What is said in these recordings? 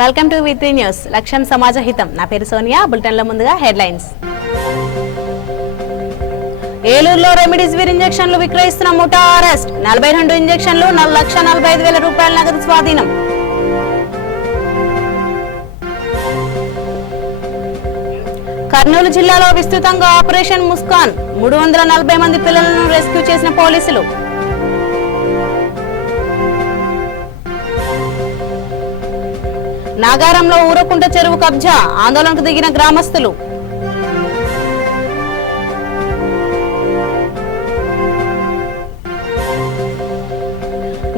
Welcome to V3 news. లక్ష్యం సమాజ హితం. నా పేరు సోనియా. బులెటిన్ల ముందుగా హెడ్లైన్స్. ఏలూరులో రెమిడిసివిర్ ఇంజెక్షన్లు విక్రయిస్తున్న ముఠా అరెస్ట్. 42 ఇంజెక్షన్లు 1,45,000 రూపాయల నగదు స్వాధీనం. కర్నూలు జిల్లాలో విస్తృతంగా ఆపరేషన్ ముస్కాన్. 340 మంది పిల్లలను రెస్క్యూ చేసిన పోలీసులు. నాగారంలో ఊరకుంట చెరువు కబ్జా. ఆందోళనకు దిగిన గ్రామస్తులు.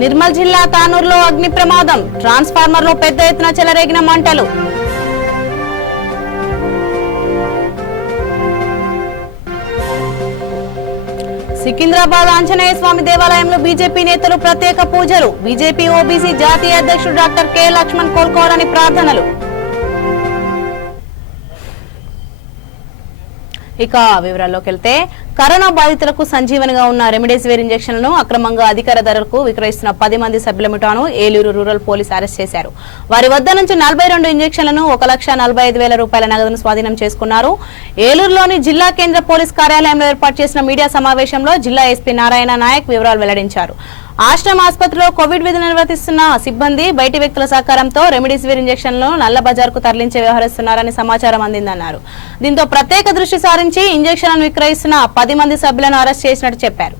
నిర్మల్ జిల్లా తానూరులో అగ్ని ప్రమాదం. ట్రాన్స్ఫార్మర్లో పెద్ద ఎత్తున చెలరేగిన మంటలు. సికింద్రాబాద్ ఆంజనేయ స్వామి దేవాలయంలో బీజేపీ నేతలు ప్రత్యేక పూజలు. బీజేపీ ఓబీసీ జాతీయ అధ్యక్షుడు డాక్టర్ కె లక్ష్మణ్ కోలుకోవాలని ప్రార్థనలు. ఇక వివరాల్లోకి వెళ్తే, కరోనా బాధితులకు సంజీవనిగా ఉన్న రెమిడిసివిర్ ఇంజెక్షన్లను అక్రమంగా అధికార ధరలకు విక్రయిస్తున్న 10 మంది సభ్యుల ముఠాను ఏలూరు రూరల్ పోలీసు అరెస్ట్ చేశారు. వారి వద్ద నుంచి 42 ఇంజెక్షన్లను 1,45,000 రూపాయల నగదును స్వాధీనం చేసుకున్నారు. ఏలూరులోని జిల్లా కేంద్ర పోలీస్ కార్యాలయంలో ఏర్పాటు చేసిన మీడియా సమావేశంలో జిల్లా ఎస్పీ నారాయణ నాయక్ వివరాలు వెల్లడించారు. ఆశ్రమ ఆసుపత్రిలో కోవిడ్ విధులు నిర్వర్తిస్తున్న సిబ్బంది బయటి వ్యక్తుల సహకారంతో రెమిడిసివిర్ ఇంజెక్షన్లను నల్ల బజార్కు తరలించి వ్యవహరిస్తున్నారని సమాచారం అందిందన్నారు. దీంతో ప్రత్యేక దృష్టి సారించి ఇంజెక్షన్లను విక్రయిస్తున్న 10 మంది సభ్యులను అరెస్ట్ చేసినట్టు చెప్పారు.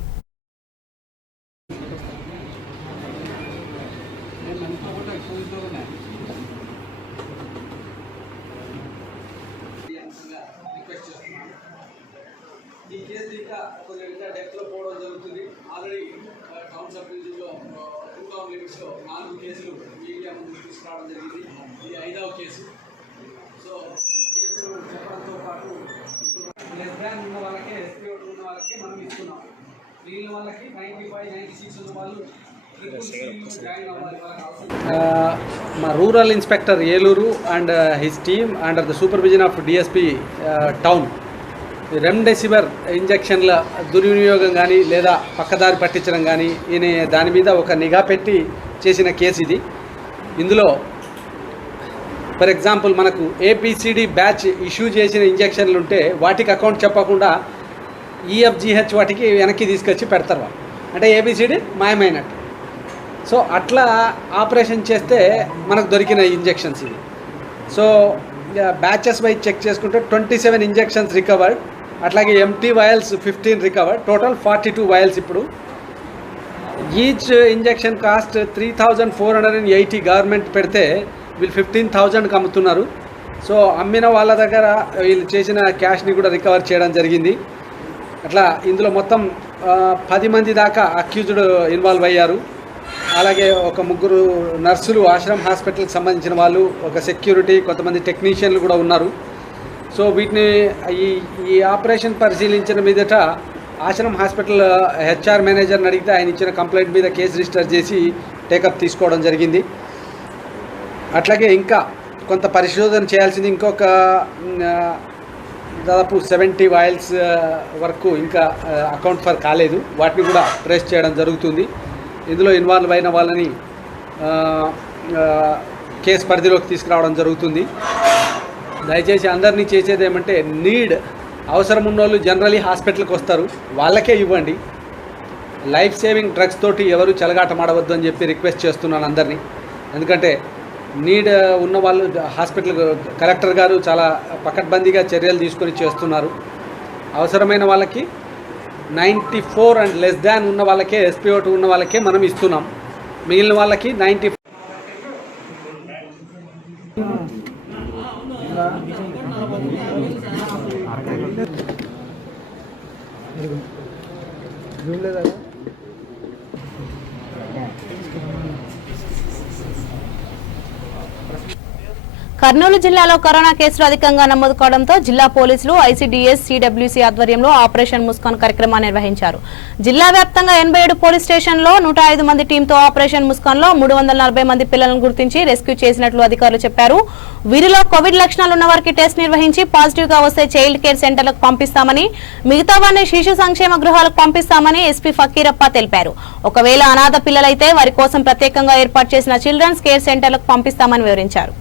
ఈ కేసు ఇంకా కొంచెం డెప్త్లో పోవడం జరుగుతుంది. ఆల్రెడీ టౌన్ సబ్ డివిజన్లో 2 టౌన్ లిమిట్స్లో 4 కేసులు మీడియా ముందుకు తీసుకురావడం జరిగింది. ఇది 5వ కేసు. సో ఈ కేసు చెప్పడంతో పాటు లెస్ దాన్ ఉన్న వాళ్ళకే, ఎస్పీఓ ఉన్న వాళ్ళకే మనం ఇస్తున్నాం. మిగిలిన వాళ్ళకి 95, 96 ఉన్న వాళ్ళు జాయిన్ అవ్వాలి. మా rural inspector Eluru and his team under the supervision of DSP town remdesivir ఇంజెక్షన్ల దుర్వినియోగం కానీ లేదా పక్కదారి పట్టించడం కానీ దాని మీద ఒక నిఘా పెట్టి చేసిన కేసు ఇది. ఇందులో ఫర్ ఎగ్జాంపుల్ మనకు ఏపీసీడీ బ్యాచ్ ఇష్యూ చేసిన ఇంజెక్షన్లు ఉంటే వాటికి అకౌంట్ చెప్పకుండా ఈఎఫ్జిహెచ్ వాటికి వెనక్కి తీసుకొచ్చి పెడతారు. అంటే ఏబిసిడి మాయమైనట్టు. సో అట్లా ఆపరేషన్ చేస్తే మనకు దొరికిన ఇంజెక్షన్స్ ఇవి. సో బ్యాచెస్ వైజ్ చెక్ చేసుకుంటే 27 ఇంజెక్షన్స్ రికవర్డ్. అట్లాగే ఎంటీ వయల్స్ 15 రికవర్డ్. టోటల్ 42 వయల్స్. ఇప్పుడు ఈచ్ ఇంజెక్షన్ కాస్ట్ 3,480 గవర్నమెంట్ పెడితే వీళ్ళు 15,000కి అమ్ముతున్నారు. సో అమ్మిన వాళ్ళ దగ్గర వీళ్ళు చేసిన క్యాష్ని కూడా రికవర్ చేయడం జరిగింది. అట్లా ఇందులో మొత్తం 10 మంది దాకా అక్యూజ్డ్ ఇన్వాల్వ్ అయ్యారు. అలాగే ఒక 3 నర్సులు, ఆశ్రమ్ హాస్పిటల్కి సంబంధించిన వాళ్ళు, ఒక సెక్యూరిటీ, కొంతమంది టెక్నీషియన్లు కూడా ఉన్నారు. సో వీటిని ఈ ఆపరేషన్ పరిశీలించిన మీదట ఆశ్రమ్ హాస్పిటల్ హెచ్ఆర్ మేనేజర్ని అడిగితే ఆయన ఇచ్చిన కంప్లైంట్ మీద కేసు రిజిస్టర్ చేసి టేకప్ తీసుకోవడం జరిగింది. అట్లాగే ఇంకా కొంత పరిశోధన చేయాల్సింది. ఇంకొక దాదాపు 70 వాయిల్స్ వరకు ఇంకా అకౌంట్ ఫర్ కాలేదు. వాటిని కూడా ట్రేస్ చేయడం జరుగుతుంది. ఇందులో ఇన్వాల్వ్ అయిన వాళ్ళని కేసు పరిధిలోకి తీసుకురావడం జరుగుతుంది. దయచేసి అందరినీ చేసేది ఏమంటే, అవసరం ఉన్న వాళ్ళు జనరలీ హాస్పిటల్కి వస్తారు, వాళ్ళకే ఇవ్వండి. లైఫ్ సేవింగ్ డ్రగ్స్ తోటి ఎవరు చెలగాటమాడవద్దు అని చెప్పి రిక్వెస్ట్ చేస్తున్నాను అందరినీ. ఎందుకంటే ఉన్న వాళ్ళు హాస్పిటల్ కలెక్టర్ గారు చాలా పకడ్బందీగా చర్యలు తీసుకొని చేస్తున్నారు. అవసరమైన వాళ్ళకి 94 అండ్ లెస్ దాన్ ఉన్న వాళ్ళకే, ఎస్పీఓ2 ఉన్న వాళ్ళకే మనం ఇస్తున్నాం. మిగిలిన వాళ్ళకి 90. కర్నూలు జిల్లాలో కరోనా కేసులు అధికంగా నమోదు కావడంతో జిల్లా పోలీసులు ఐసీడీఎస్ సిడబ్ల్యూసీ ఆధ్వర్యంలో ఆపరేషన్ ముస్కాన్ కార్యక్రమాన్ని నిర్వహించారు. జిల్లా వ్యాప్తంగా 87 పోలీస్ స్టేషన్లో 105 మంది టీంతో ఆపరేషన్ ముస్కాన్ లో 340 మంది పిల్లలను గుర్తించి రెస్క్యూ చేసినట్లు అధికారులు చెప్పారు. వీరిలో కోవిడ్ లక్షణాలు ఉన్న వారికి టెస్ట్ నిర్వహించి పాజిటివ్ గా వస్తే చైల్డ్ కేర్ సెంటర్లకు పంపిస్తామని, మిగతా వారిని శిశు సంక్షేమ గృహాలకు పంపిస్తామని ఎస్పీ ఫకీరప్ప తెలిపారు. ఒకవేళ అనాథ పిల్లలైతే వారి కోసం ప్రత్యేకంగా ఏర్పాటు చేసిన చిల్డ్రన్స్ కేర్ సెంటర్లకు పంపిస్తామని వివరించారు.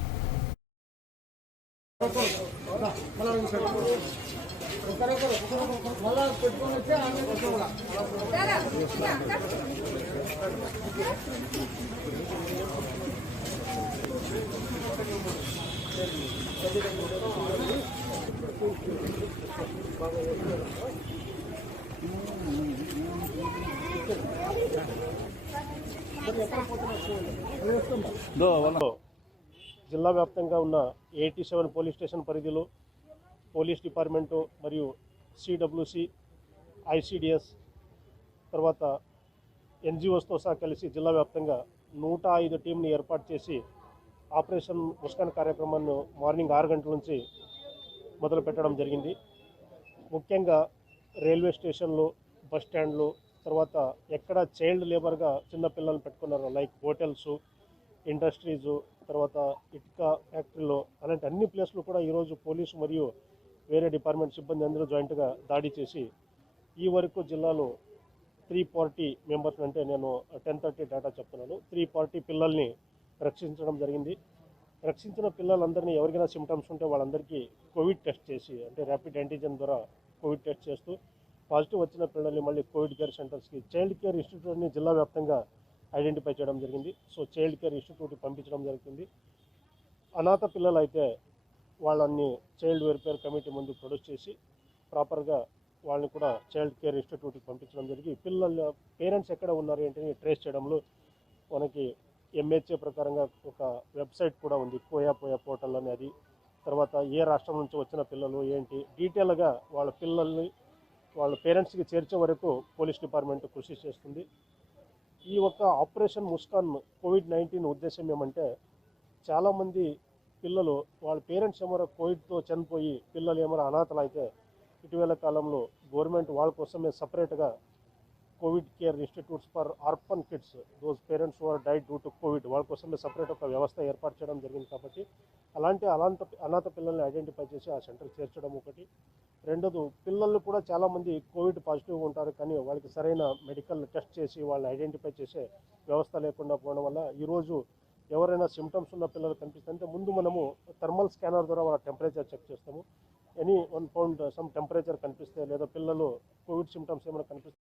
జిల్లా వ్యాప్తంగా ఉన్న 87 పోలీస్ స్టేషన్ పరిధిలో పోలీస్ డిపార్ట్మెంటు మరియు సిడబ్ల్యూసి, ఐసిడిఎస్ తర్వాత ఎన్జిఓస్తో సహా కలిసి జిల్లా వ్యాప్తంగా 105 టీంని ఏర్పాటు చేసి ఆపరేషన్ ముస్కాన్ కార్యక్రమాన్ని మార్నింగ్ 6 గంటల నుంచి మొదలు పెట్టడం జరిగింది. ముఖ్యంగా రైల్వే స్టేషన్లు, బస్ స్టాండ్లు, తర్వాత ఎక్కడ చైల్డ్ లేబర్గా చిన్నపిల్లలు పెట్టుకున్నారో లైక్ హోటల్స్, ఇండస్ట్రీసు, తర్వాత ఇటుక ఫ్యాక్టరీలో అలాంటి అన్ని ప్లేస్లు కూడా ఈరోజు పోలీసు మరియు వేరే డిపార్ట్మెంట్ సిబ్బంది అందరూ జాయింట్గా దాడి చేసి ఈ వరకు జిల్లాలో 340 మెంబర్స్, అంటే నేను 1030 డేటా చెప్తున్నాను, 340 పిల్లల్ని రక్షించడం జరిగింది. రక్షించిన పిల్లలందరినీ ఎవరికైనా సిమ్టమ్స్ ఉంటే వాళ్ళందరికీ కోవిడ్ టెస్ట్ చేసి, అంటే ర్యాపిడ్ యాంటీజెన్ ద్వారా కోవిడ్ టెస్ట్ చేస్తూ పాజిటివ్ వచ్చిన పిల్లల్ని మళ్ళీ కోవిడ్ కేర్ సెంటర్స్కి, చైల్డ్ కేర్ ఇన్స్టిట్యూట్ని జిల్లా వ్యాప్తంగా ఐడెంటిఫై చేయడం జరిగింది. సో చైల్డ్ కేర్ ఇన్స్టిట్యూట్కి పంపించడం జరుగుతుంది. అనాథ పిల్లలు అయితే వాళ్ళని చైల్డ్ వెల్ఫేర్ కమిటీ ముందు ప్రొడ్యూస్ చేసి ప్రాపర్గా వాళ్ళని కూడా చైల్డ్ కేర్ ఇన్స్టిట్యూట్కి పంపించడం జరిగి పిల్లల పేరెంట్స్ ఎక్కడ ఉన్నారు ఏంటని ట్రేస్ చేయడంలో మనకి ఎంహెచ్ఏ ప్రకారంగా ఒక వెబ్సైట్ కూడా ఉంది, పోయా పోర్టల్ అనేది. తర్వాత ఏ రాష్ట్రం నుంచి వచ్చిన పిల్లలు ఏంటి డీటెయిల్గా వాళ్ళ పిల్లల్ని వాళ్ళ పేరెంట్స్కి చేర్చే వరకు పోలీస్ డిపార్ట్మెంట్ కృషి చేస్తుంది. ఈ ఒక ఆపరేషన్ ముస్కాన్ కోవిడ్-19 ఉద్దేశం ఏమంటే, చాలామంది పిల్లలు వాళ్ళ పేరెంట్స్ ఏమో కోవిడ్తో చనిపోయి పిల్లలు ఏమో అనాథలు అయితే ఇటీవల కాలంలో గవర్నమెంట్ వాళ్ళ కోసమే సపరేట్గా COVID care institutes for orphan kids, those parents who are died due to COVID, వాళ్ళ కోసమే సపరేట్ ఒక వ్యవస్థ ఏర్పాటు చేయడం జరిగింది. కాబట్టి అలాంటి అనాథ పిల్లల్ని ఐడెంటిఫై చేసి ఆ సెంటర్కి చేర్చడం ఒకటి. రెండోది, పిల్లలు కూడా చాలామంది కోవిడ్ పాజిటివ్గా ఉంటారు, కానీ వాళ్ళకి సరైన మెడికల్ టెస్ట్ చేసి వాళ్ళని ఐడెంటిఫై చేసే వ్యవస్థ లేకుండా పోవడం వల్ల ఈరోజు ఎవరైనా సిమ్టమ్స్ ఉన్న పిల్లలు కనిపిస్తుంటే ముందు మనము థర్మల్ స్కానర్ ద్వారా వాళ్ళ టెంపరేచర్ చెక్ చేస్తాము. ఎనీ 1 పౌండ్ సమ్ టెంపరేచర్ కనిపిస్తే లేదా పిల్లలు కోవిడ్ సిమ్టమ్స్ ఏమైనా కనిపిస్తే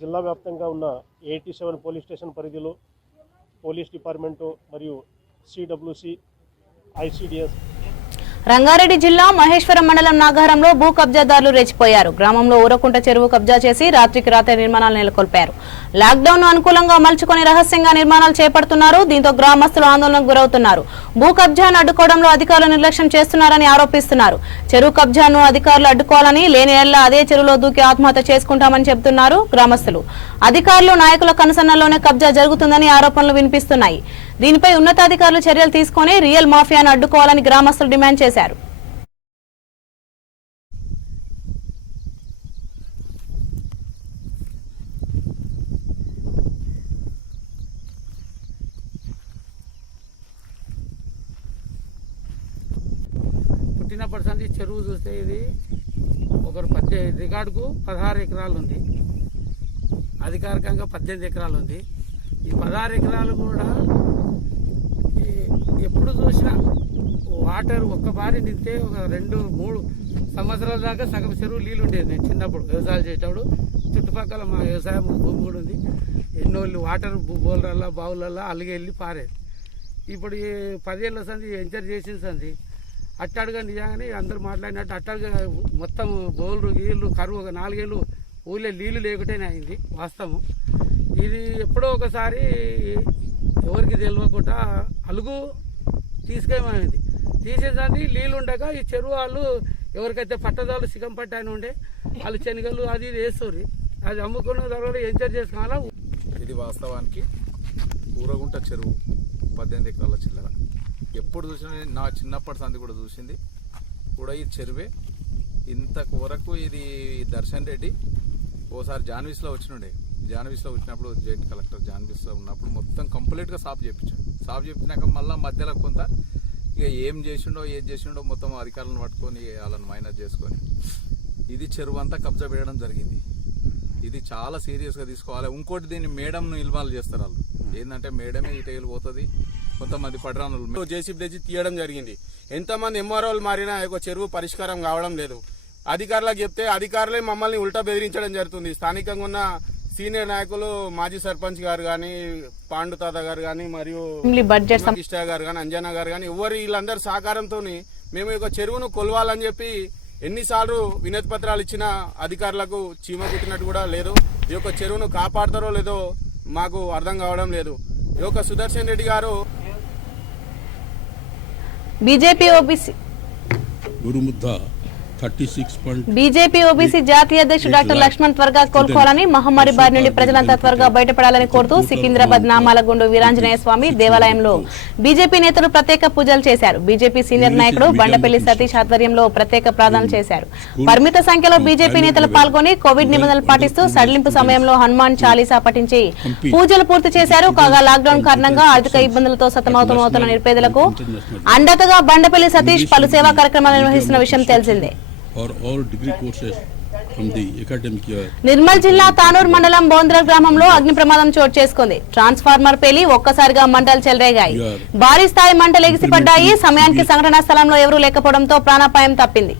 జిల్లా వ్యాప్తంగా ఉన్న 87 పోలీస్ స్టేషన్ పరిధిలో పోలీస్ డిపార్ట్మెంటు మరియు సిడబ్ల్యూసి, ఐసిడిఎస్. రంగారెడ్డి జిల్లా మహేశ్వరం మండలం నాగారంలో భూ కబ్జాదారులు రెచ్చిపోయారు. గ్రామంలో ఊరకుంట చెరువు కబ్జా చేసి రాత్రికి రాత్రి నిర్మాణాలు నెలకొల్పారు. లాక్డౌన్ ను అనుకూలంగా మలుచుకొని రహస్యంగా నిర్మాణాలు చేపడుతున్నారు. దీంతో గ్రామస్తులు ఆందోళనకు గురవుతున్నారు. భూ కబ్జాను అడ్డుకోవడంలో అధికారులు నిర్లక్ష్యం చేస్తున్నారని ఆరోపిస్తున్నారు. చెరువు కబ్జాను అధికారులు అడ్డుకోవాలని, లేని ఏళ్ల అదే చెరువులో దూకి ఆత్మహత్య చేసుకుంటామని చెబుతున్నారు గ్రామస్తులు. అధికారులు నాయకుల కనుసన్నల్లోనే కబ్జా జరుగుతుందని ఆరోపణలు వినిపిస్తున్నాయి. దీనిపై ఉన్నతాధికారులు చర్యలు తీసుకొని రియల్ మాఫియాను అడ్డుకోవాలని గ్రామస్తులు డిమాండ్ చేశారు. పుట్టినప్పటి సంది చెరువు చూస్తే ఇది ఒకరు రికార్డుకు 16 ఎకరాలు ఉంది, అధికారికంగా 18 ఎకరాలు ఉంది. ఈ 16 ఎకరాలు కూడా ఎప్పుడు చూసినా వాటర్ ఒక్క బారి నింటే ఒక 2-3 సంవత్సరాల దాకా సగం చెరువు నీళ్ళు ఉండేది. నేను చిన్నప్పుడు వ్యవసాయం చేసేటప్పుడు చుట్టుపక్కల మా వ్యవసాయం భూమి కూడా ఉంది. ఎన్నోళ్ళు వాటర్ బోర్లల్లో బావులల్లో అలిగి వెళ్ళి పారేది. ఇప్పుడు ఈ 10 ఏళ్ళ సంది ఎంచర్ చేసిన సంది అట్టాడుగా నిజంగానే అందరూ మాట్లాడినట్టు అట్టాడుగా మొత్తం బోర్లు గీళ్ళు కరువు ఒక 4 ఏళ్ళు ఊళ్ళో నీళ్ళు లేకుంటేనే అయింది వాస్తవం. ఇది ఎప్పుడో ఒకసారి ఎవరికి తెలియకుండా అలుగు తీసుకేమైంది. తీసేదాన్ని నీళ్ళు ఉండగా ఈ చెరువు వాళ్ళు ఎవరికైతే పట్టదాలు సిగం పట్టాని ఉండే వాళ్ళు శనగలు అది ఇది వేస్తారు. అది అమ్ముకున్న తర్వాత ఎంజాయ్ చేసుకోవాలా. ఇది వాస్తవానికి ఊరగుంట చెరువు 18 ఎకరాల చిల్లర. ఎప్పుడు చూసినా నా చిన్నప్పటి సంది కూడా చూసింది కూడా ఈ చెరువే. ఇంతకు వరకు ఇది దర్శన్ రెడ్డి ఓసారి జాన్వీస్లో వచ్చినప్పుడు జాయింట్ కలెక్టర్ జాన్వీస్లో ఉన్నప్పుడు మొత్తం కంప్లీట్గా సాఫ్ చేయించాక మళ్ళీ మధ్యలో కొంత ఇక ఏది చేసిండో మొత్తం అధికారులను పట్టుకొని వాళ్ళని మైనస్ చేసుకొని ఇది చెరువు అంతా కబ్జా పెట్టడం జరిగింది. ఇది చాలా సీరియస్గా తీసుకోవాలి. ఇంకోటి దీన్ని మేడంను ఇన్వాల్వ్ చేస్తారు వాళ్ళు. ఏంటంటే మేడమే ఇటు వెళ్ళిపోతుంది, కొంతమంది పడరానులు జేసీబీ తెచ్చి తీయడం జరిగింది. ఎంతమంది ఎంఆర్ఓలు మారినా ఒక చెరువు పరిష్కారం కావడం లేదు. అధికారులకు చెప్తే అధికారులే మమ్మల్ని ఉల్టా బెదిరించడం జరుగుతుంది. స్థానికంగా ఉన్న సీనియర్ నాయకులు మాజీ సర్పంచ్ గారు కానీ, పాండు తాత గారు కానీ, మరియు ఇష్టా గారు కానీ, అంజనా గారు కానీ వీళ్ళందరి సహకారంతో మేము ఒక చెరువును కొలవాలని చెప్పి ఎన్నిసార్లు వినతి పత్రాలు ఇచ్చినా అధికారులకు చీమ కుట్టినట్టు కూడా లేదు. ఈ యొక్క చెరువును కాపాడతారో లేదో మాకు అర్థం కావడం లేదు. ఈ యొక్క సుదర్శన్ రెడ్డి గారు బీజేపీ ఓబీసీ జాతీయ అధ్యక్షుడు డాక్టర్ లక్ష్మణ్ త్వరగా కోలుకోవాలని, మహమ్మారి బారి నుండి ప్రజలంతా త్వరగా బయటపడాలని కోరుతూ సికింద్రాబాద్ నామాలగుండు వీరాంజనేయ స్వామి దేవాలయంలో బీజేపీ నేతలు ప్రత్యేక పూజలు చేశారు. బీజేపీ సీనియర్ నాయకుడు బండపల్లి సతీష్ ఆధ్వర్యంలో ప్రత్యేక ప్రార్థనలు చేశారు. పరిమిత సంఖ్యలో బీజేపీ నేతలు పాల్గొని కోవిడ్ నిబంధనలు పాటిస్తూ సడలింపు సమయంలో హనుమాన్ చాలీసా పఠించి పూజలు పూర్తి చేశారు. కాగా లాక్డౌన్ కారణంగా ఆర్థిక ఇబ్బందులతో సతమతమవుతున్న నిరుపేదలకు అండతగా బండపల్లి సతీష్ పలు సేవా కార్యక్రమాలు నిర్వహిస్తున్న విషయం తెలిసిందే. నిర్మల్ జిల్లా తానూర్ మండలం బోంద్ర గ్రామంలో అగ్ని ప్రమాదం చోటు చేసుకుంది. ట్రాన్స్ఫార్మర్ పేలి ఒక్కసారిగా మంటలు చెలరేగాయి. భారీ స్థాయి మంటలు ఎగిసిపడ్డాయి. సమయానికి సంఘటనా స్థలంలో ఎవరూ లేకపోవడంతో ప్రాణాపాయం తప్పింది.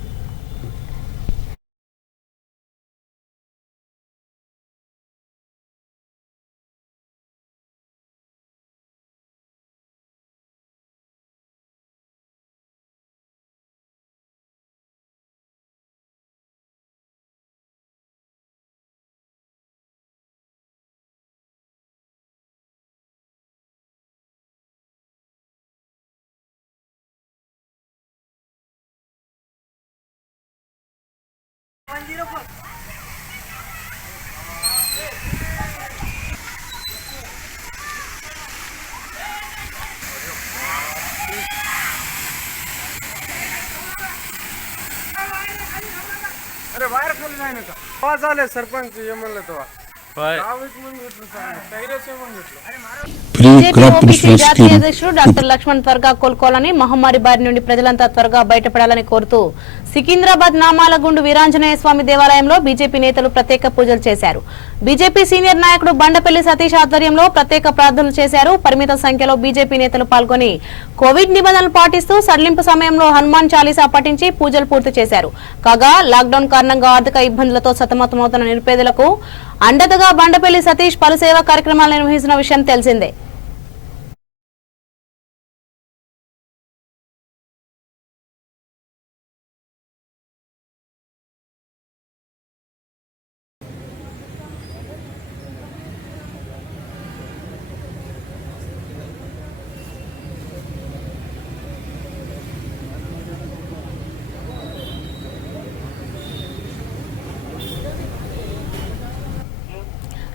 अरे वायर खोल नाही ना आवाज आले सरपंच म्हणलं तेव्हा జాతీయ అధ్యక్షుడు డాక్టర్ లక్ష్మణ్ త్వరగా కోలుకోవాలని, మహమ్మారి బారి నుండి ప్రజలంతా త్వరగా బయటపడాలని కోరుతూ సికింద్రాబాద్ నామాలగుండు వీరాంజనేయ స్వామి దేవాలయంలో బీజేపీ నేతలు ప్రత్యేక పూజలు చేశారు. బీజేపీ సీనియర్ నాయకుడు బండపల్లి సతీష్ ఆధ్వర్యంలో ప్రత్యేక ప్రార్థనలు చేశారు. పరిమిత సంఖ్యలో బీజేపీ నేతలు పాల్గొని కోవిడ్ నిబంధనలు పాటిస్తూ సడలింపు సమయంలో హనుమాన్ చాలీసా పఠించి పూజలు పూర్తి చేశారు. కాగా లాక్డౌన్ కారణంగా ఆర్థిక ఇబ్బందులతో సతమతమవుతున్న నిరుపేదలకు అండతగా బండపల్లి సతీష్ పలు సేవా కార్యక్రమాలు నిర్వహిస్తున్న విషయం తెలిసిందే.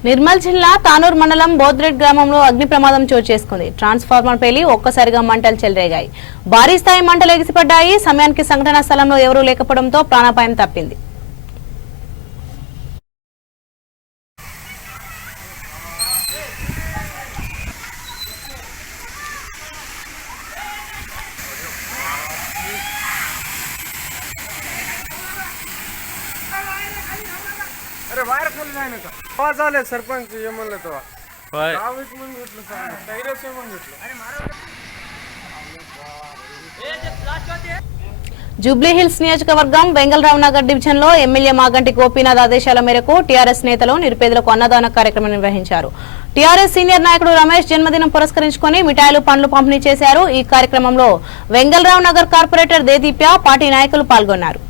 నిర్మల్ జిల్లా తానూర్ మండలం బోద్రెడ్ గ్రామంలో అగ్ని ప్రమాదం చోటు చేసుకుంది. ట్రాన్స్ఫార్మర్ పేలి ఒక్కసారిగా మంటలు చెలరేగాయి. భారీ స్థాయి మంటలు ఎగిసిపడ్డాయి. సమయానికి సంఘటనా స్థలంలో ఎవరూ లేకపోవడంతో ప్రాణాపాయం తప్పింది. अरे वायर खोल नाही ना आवाज आले सरपंच म्हणलं तेव्हा జూబ్లీహిల్స్ నియోజకవర్గం వెంగళరావు నగర్ డివిజన్ లో ఎమ్మెల్యే మాగంటి గోపీనాథ్ ఆదేశాల మేరకు టీఆర్ఎస్ నేతలు నిరుపేదలకు అన్నదాన కార్యక్రమం నిర్వహించారు. టీఆర్ఎస్ సీనియర్ నాయకుడు రమేష్ జన్మదినం పురస్కరించుకుని మిఠాయిలు పండ్లు పంపిణీ చేశారు. ఈ కార్యక్రమంలో వెంగళరావు నగర్ కార్పొరేటర్ దేదీప్య, పార్టీ నాయకులు పాల్గొన్నారు.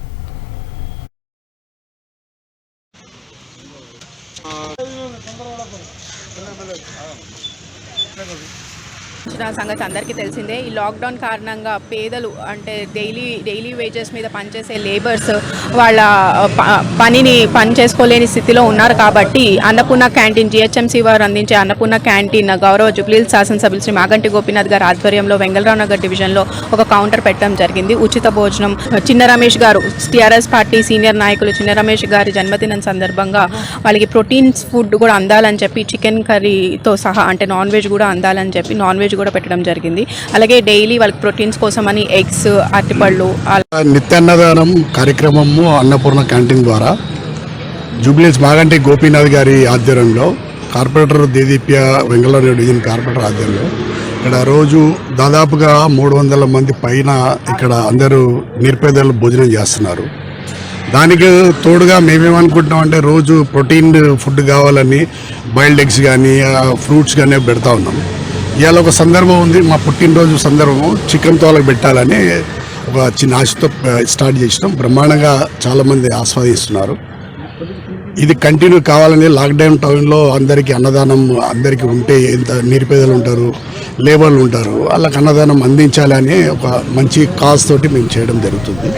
సంగతి అందరికీ తెలిసిందే. ఈ లాక్డౌన్ కారణంగా పేదలు అంటే డైలీ వేజెస్ మీద పనిచేసే లేబర్స్ వాళ్ళ పని చేసుకోలేని స్థితిలో ఉన్నారు. కాబట్టి అన్నపూర్ణ క్యాంటీన్ జిహెచ్ఎంసీ వారు అందించే అన్నపూర్ణ క్యాంటీన్ గౌరవ జుబ్లీహిల్స్ శాసనసభ్యులు శ్రీ మాగంటి గోపీనాథ్ గారి ఆధ్వర్యంలో వెంగళరావు నగర్ డివిజన్లో ఒక కౌంటర్ పెట్టడం జరిగింది. ఉచిత భోజనం చిన్న రమేష్ గారు టీఆర్ఎస్ పార్టీ సీనియర్ నాయకులు చిన్న రమేష్ గారి జన్మదినం సందర్భంగా వాళ్ళకి ప్రోటీన్స్ ఫుడ్ కూడా అందాలని చెప్పి చికెన్ కర్రీతో సహా అంటే నాన్ వెజ్ కూడా అందాలని చెప్పి నాన్ వెజ్ కూడా పెట్టడం జరిగింది. అలాగే డైలీ వాళ్ళకి ప్రోటీన్స్ కోసం అని ఎగ్స్, అరటిపళ్ళు, నిత్యాన్నదానం కార్యక్రమము అన్నపూర్ణ క్యాంటీన్ ద్వారా జూబ్లీహిల్స్ మాగంటి గోపీనాథ్ గారి ఆధ్వర్యంలో corporator Dedeepya Vengalrao division corporator ఆధ్వర్యంలో ఇక్కడ రోజు దాదాపుగా 300 మంది పైన ఇక్కడ అందరూ నిరుపేదలు భోజనం చేస్తున్నారు. దానికి తోడుగా మేమేమనుకుంటున్నాం అంటే రోజు ప్రోటీన్ ఫుడ్ కావాలని బాయిల్డ్ ఎగ్స్ కానీ ఫ్రూట్స్ కానీ పెడతా ఉన్నాం. ఇవాళ ఒక సందర్భం ఉంది, మా పుట్టినరోజు సందర్భము చికెన్తో వాళ్ళకి పెట్టాలని ఒక చిన్న ఆశతో స్టార్ట్ చేసినాం. బ్రహ్మాండంగా చాలామంది ఆస్వాదిస్తున్నారు. ఇది కంటిన్యూ కావాలని లాక్డౌన్ టైంలో అందరికీ అన్నదానం అందరికీ ఉంటే ఎంత నిరుపేదలు ఉంటారు, లేబర్లు ఉంటారు, వాళ్ళకి అన్నదానం అందించాలని ఒక మంచి కాజ్ తోటి మేము చేయడం జరుగుతుంది.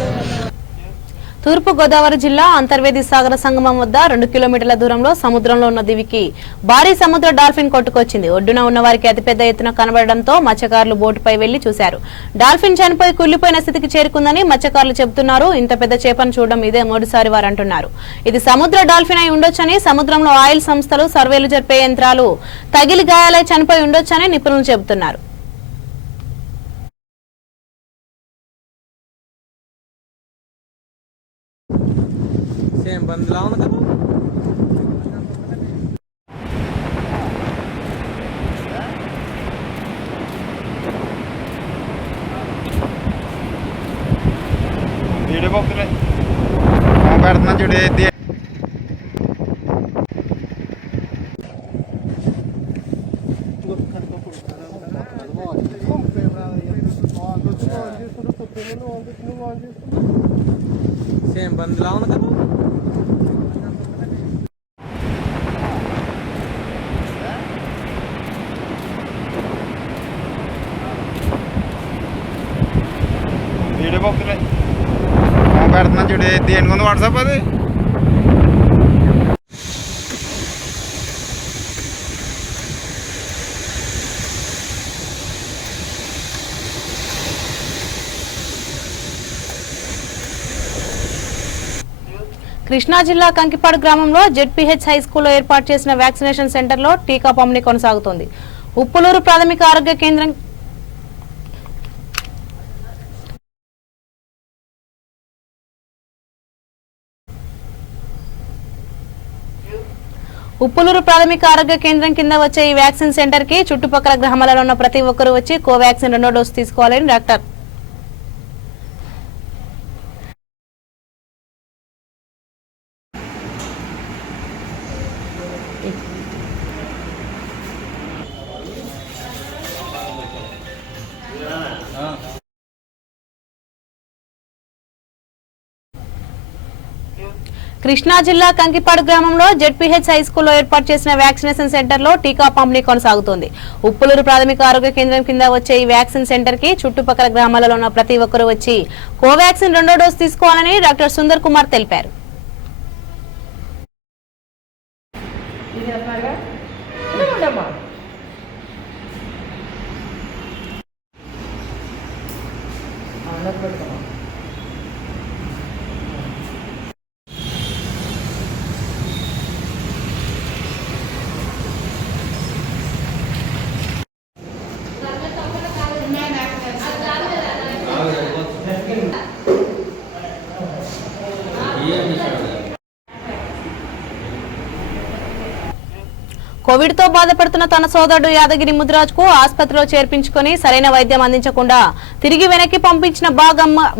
తూర్పు గోదావరి జిల్లా అంతర్వేది సాగర సంగమం వద్ద 2 కిలోమీటర్ల దూరంలో సముద్రంలో ఉన్న దివికి భారీ సముద్ర డాల్ఫిన్ కొట్టుకొచ్చింది. ఒడ్డున ఉన్న వారికి అతిపెద్ద ఎత్తున కనబడడంతో మత్స్యకారులు బోటుపై వెళ్లి చూశారు. డాల్ఫిన్ చనిపోయి కుళ్లిపోయిన స్థితికి చేరుకుందని మత్స్యకారులు చెబుతున్నారు. ఇంత పెద్ద చేపను చూడడం ఇదే మొదటిసారి వారు అంటున్నారు. ఇది సముద్ర డాల్ఫిన్ అయి ఉండొచ్చని, సముద్రంలో ఆయిల్ సంస్థలు సర్వేలు జరిపే యంత్రాలు తగిలి గాయాలై చనిపోయి ఉండొచ్చని నిపుణులు చెబుతున్నారు. सेम बदलाव ना करो वीडियो बॉक्स में बैठना जुड़े दे सेम बदलाव ना करो वीडियो बॉक्स में बैठना जुड़े देन को व्हाट्सएप पर కృష్ణా జిల్లా కంకిపాడు గ్రామంలో జెడ్పీహెచ్ హై స్కూల్లో ఏర్పాటు చేసిన వ్యాక్సినేషన్ సెంటర్లో టీకా పంపిణీ కొనసాగుతోంది. ఉప్పులూరు ప్రాథమిక ఆరోగ్య కేంద్రం కింద వచ్చే ఈ వ్యాక్సిన్ సెంటర్ కి చుట్టుపక్కల గ్రామాలలో ఉన్న ప్రతి ఒక్కరూ వచ్చి కోవాక్సిన్ 2వ డోసు తీసుకోవాలని డాక్టర్ కృష్ణా జిల్లా కంకిపాడు గ్రామంలో జెడ్పీహెచ్ హై స్కూల్లో ఏర్పాటు చేసిన వ్యాక్సినేషన్ సెంటర్లో టీకా పంపిణీ కొనసాగుతోంది. ఉప్పులూరు ప్రాథమిక ఆరోగ్య కేంద్రం కింద వచ్చే ఈ వ్యాక్సిన్ సెంటర్ కి చుట్టుపక్కల గ్రామాలలో ఉన్న ప్రతి ఒక్కరూ వచ్చి కోవాక్సిన్ 2వ డోసు తీసుకోవాలని డాక్టర్ సుందర్ కుమార్ తెలిపారు. కోవిడ్ తో బాధపడుతున్న తన సోదరుడు యాదగిరి ముదిరాజ్ కు ఆసుపత్రిలో చేర్పించుకుని సరైన వైద్యం అందించకుండా తిరిగి వెనక్కి పంపించిన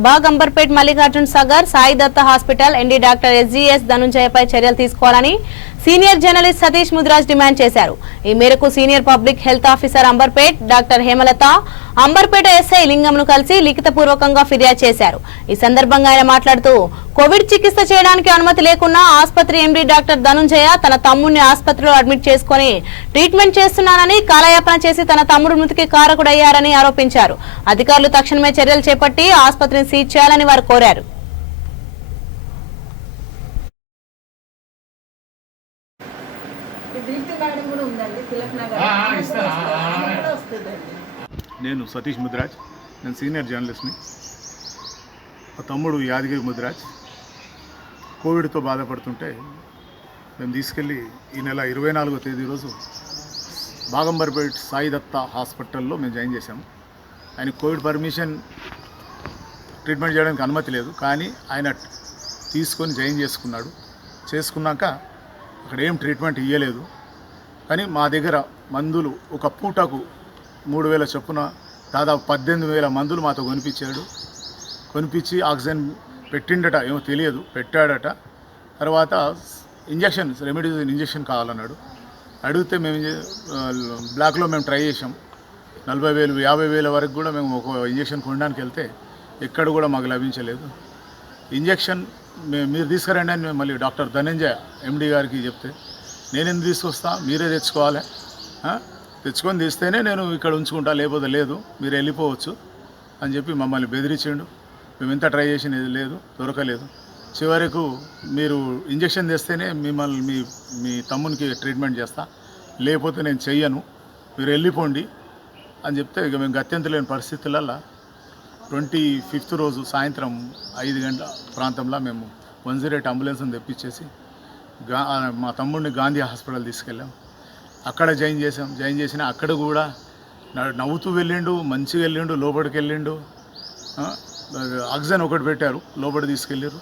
Bagamberpet Mallikarjun Sagar Sai Datta hospital MD doctor SGS ధనుంజయపై చర్యలు తీసుకోవాలని senior journalist Satish Mudiraj demand చేశారు. ఈ మేరకు senior public health officer Amberpet doctor Hemalatha Amberpet SI లింగంను కలిసి లిఖితపూర్వకంగా ఫిర్యాదు చేశారు. ఈ సందర్భంగా ఆయన మాట్లాడుతూ కోవిడ్ చికిత్స చేయడానికి అనుమతి లేకున్నా ఆసుపత్రి ఎండీ డాక్టర్ ధనుంజయ తన తమ్ముడిని ఆసుపత్రిలో అడ్మిట్ చేసుకుని ట్రీట్మెంట్ చేస్తున్నానని కాలయాపన చేసి తన తమ్ముడు మృతికి కారకుడయ్యారని ఆరోపించారు. అధికారులు తక్షణమే చర్యలు చేపట్టి ఆసుపత్రిని సీజ్ చేయాలని వారు కోరారు. నేను సతీష్ ముదిరాజ్, నేను సీనియర్ జర్నలిస్ట్ని. మా తమ్ముడు యాదగిరి ముదిరాజ్ కోవిడ్తో బాధపడుతుంటే మేము తీసుకెళ్ళి ఈ నెల 24వ తేదీ రోజు బాగంబర్పేట్ సాయి దత్త హాస్పిటల్లో మేము జాయిన్ చేశాము. ఆయన కోవిడ్ పర్మిషన్ ట్రీట్మెంట్ చేయడానికి అనుమతి లేదు, కానీ ఆయన తీసుకొని జాయిన్ చేసుకున్నాక అక్కడ ఏం ట్రీట్మెంట్ ఇవ్వలేదు. కానీ మా దగ్గర మందులు ఒక పూటకు 3,000 చొప్పున దాదాపు 18,000 మందులు మాతో కొనిపించి ఆక్సిజన్ పెట్టిండట, ఏమో తెలియదు, పెట్టాడట. తర్వాత ఇంజక్షన్స్ రెమెడీస్ ఇంజక్షన్ కావాలన్నాడు. అడిగితే మేము బ్లాక్లో మేము ట్రై చేసాం. 40,000 50,000 వరకు కూడా మేము ఒక ఇంజక్షన్ కొనడానికి వెళ్తే ఎక్కడ కూడా మాకు లభించలేదు. ఇంజక్షన్ మీరు తీసుకురండి అని మేము మళ్ళీ డాక్టర్ ధనంజయ ఎండి గారికి చెప్తే, నేను ఎందుకు తీసుకొస్తా, మీరే తెచ్చుకోవాలి, తెచ్చుకొని తీస్తేనే నేను ఇక్కడ ఉంచుకుంటా, లేకపోతే లేదు, మీరు వెళ్ళిపోవచ్చు అని చెప్పి మమ్మల్ని బెదిరించిండు. మేము ఎంత ట్రై చేసినది లేదు, దొరకలేదు. చివరకు మీరు ఇంజక్షన్ తెస్తేనే మిమ్మల్ని మీ తమ్మునికి ట్రీట్మెంట్ చేస్తా, లేకపోతే నేను చెయ్యను, మీరు వెళ్ళిపోండి అని చెప్తే ఇక మేము గత్యంత లేని పరిస్థితులలో 25th రోజు సాయంత్రం 5 గంటల ప్రాంతంలో మేము 108 అంబులెన్స్ని తెప్పించేసి మా తమ్ముడిని గాంధీ హాస్పిటల్ తీసుకెళ్ళాం. అక్కడ జాయిన్ చేసిన అక్కడ కూడా నవ్వుతూ వెళ్ళిండు, మంచిగా వెళ్ళిండు, లోపలికి వెళ్ళిండు. ఆక్సిజన్ ఒకటి పెట్టారు, లోపలికి తీసుకెళ్ళారు.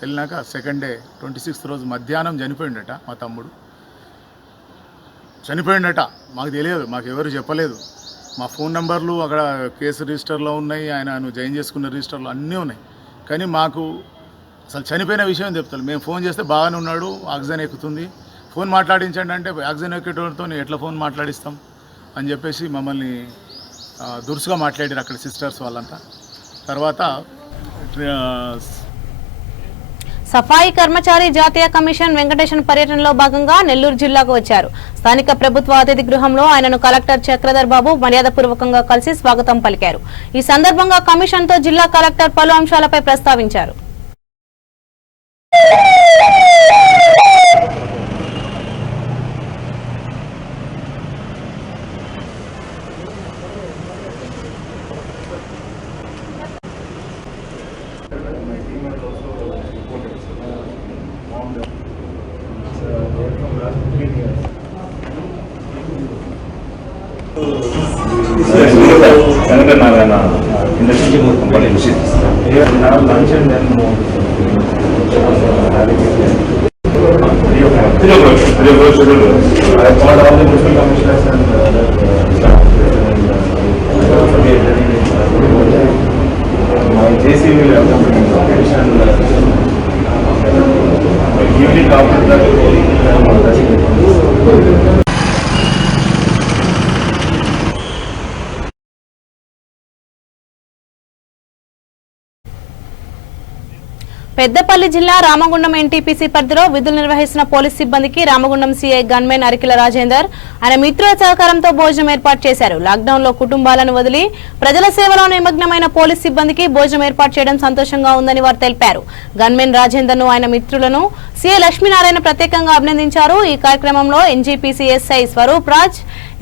వెళ్ళినాక సెకండ్ డే 26th రోజు మధ్యాహ్నం చనిపోయిండట మా తమ్ముడు. చనిపోయిండట, మాకు తెలియదు, మాకు ఎవరు చెప్పలేదు. మా ఫోన్ నెంబర్లు అక్కడ కేసు రిజిస్టర్లో ఉన్నాయి, ఆయన జాయిన్ చేసుకున్న రిజిస్టర్లో అన్నీ ఉన్నాయి. కానీ మాకు అసలు చనిపోయిన విషయం చెప్తారు. మేము ఫోన్ చేస్తే బాగానే ఉన్నాడు, ఆక్సిజన్ ఎక్కుతుంది, ఫోన్ మాట్లాడించండి అంటే ఆక్సిజన్ ఎక్కేటోడితో ఎట్లా ఫోన్ మాట్లాడిస్తాం అని చెప్పేసి మమ్మల్ని దురుసుగా మాట్లాడారు అక్కడ సిస్టర్స్ వాళ్ళంతా. తర్వాత సఫాయి కర్మచారి జాతీయ కమిషన్ వెంకటేశ్వర పర్యటనలో భాగంగా నెల్లూరు జిల్లాకు వచ్చారు. స్థానిక ప్రభుత్వ అతిథి గృహంలో ఆయనను కలెక్టర్ చక్రధర్ బాబు మర్యాదపూర్వకంగా కలిసి స్వాగతం పలికారు. ఈ సందర్భంగా కమిషన్తో జిల్లా కలెక్టర్ పలు అంశాలపై ప్రస్తావించారు. పెద్దపల్లి జిల్లా రామగుండం ఎన్టీపీసీ పరిధిలో విధులు నిర్వహిస్తున్న పోలీస్ సిబ్బందికి రామగుండం సీఐ గన్మెన్ అరికిల రాజేందర్ ఆయన మిత్రుల సహకారంతో భోజనం ఏర్పాటు చేశారు. లాక్డౌన్ లో కుటుంబాలను వదిలి ప్రజల సేవలో నిమగ్నమైన పోలీస్ సిబ్బందికి భోజనం ఏర్పాటు చేయడం సంతోషంగా ఉందని వారు తెలిపారు. గన్మెన్ రాజేందర్ ను ఆయన మిత్రులను సీఐ లక్ష్మీనారాయణ ప్రత్యేకంగా అభినందించారు. ఈ కార్యక్రమంలో ఎన్జీపీసీ ఎస్ఐ స్వరూప్ రాజ్,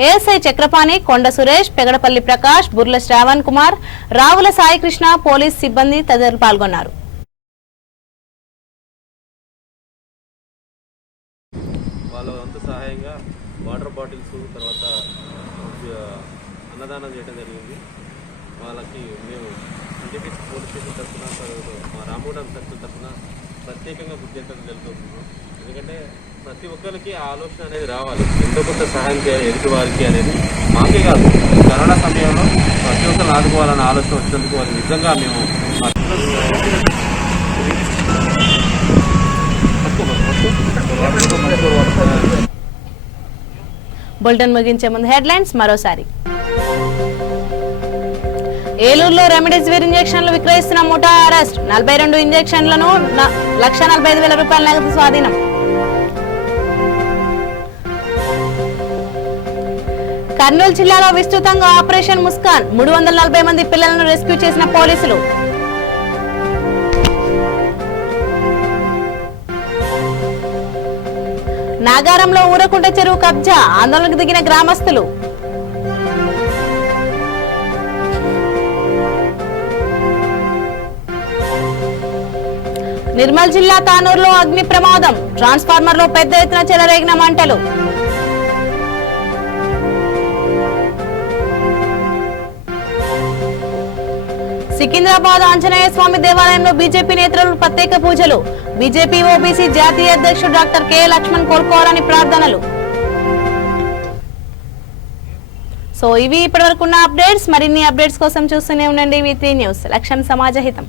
ఏఎస్ఐ చక్రపాణి, కొండ సురేష్, పెగడపల్లి ప్రకాష్, బుర్ల శ్రావణ్ కుమార్, రావుల సాయికృష్ణ, పోలీస్ సిబ్బంది తదితరులు పాల్గొన్నారు. వాళ్ళ వంతు సహాయంగా వాటర్ బాటిల్స్, తర్వాత అన్నదానం చేయడం జరిగింది. వాళ్ళకి మేము ఎన్టీపీసీ పోలీస్ స్టేషన్ తరఫున, మా రామగుండం సర్కిల్ తరఫున ప్రత్యేకంగా కృతజ్ఞతలు తెలుపుతున్నాం. ఎందుకంటే ప్రతి ఒక్కరికి ఆ ఆలోచన అనేది రావాలి, ఎంతో కొంత సహాయం చేయాలి ఎదుటి వారికి అనేది. మాకే కాదు, కరోనా సమయంలో ప్రతి ఒక్కరిని ఆదుకోవాలన్న ఆలోచన వచ్చినందుకు వాళ్ళు నిజంగా మేము బులెటిన్ ముగించే ముందు హెడ్లైన్స్ మరోసారి. ఏలూరులో రెమిడెసివిర్ ఇంజెక్షన్లు విక్రయిస్తున్న ముఠా అరెస్ట్. 42 ఇంజెక్షన్లను 1,45,000 రూపాయల నగదు స్వాధీనం. కర్నూలు జిల్లాలో విస్తృతంగా ఆపరేషన్ ముస్కాన్. 340 మంది పిల్లలను రెస్క్యూ చేసిన పోలీసులు. నాగారంలో ఊరకుంట చెరువు కబ్జా. ఆందోళనకు దిగిన గ్రామస్తులు. నిర్మల్ జిల్లా తానూరులో అగ్ని ప్రమాదం. ట్రాన్స్ఫార్మర్లో పెద్ద ఎత్తున చెలరేగిన మంటలు. సికింద్రాబాద్ ఆంజనేయ స్వామి దేవాలయంలో బీజేపీ నేతలు ప్రత్యేక పూజలు. బీజేపీ ఓబీసీ జాతీయ అధ్యక్షుడు డాక్టర్ కె లక్ష్మణ్ కోలుకోవాలని ప్రార్థనలు. సో ఇవి ఇప్పటివరకు ఉన్న అప్డేట్స్. మరిన్ని అప్డేట్స్ కోసం చూస్తూనే ఉండండి V3 న్యూస్. లక్ష్యం సమాజహితం.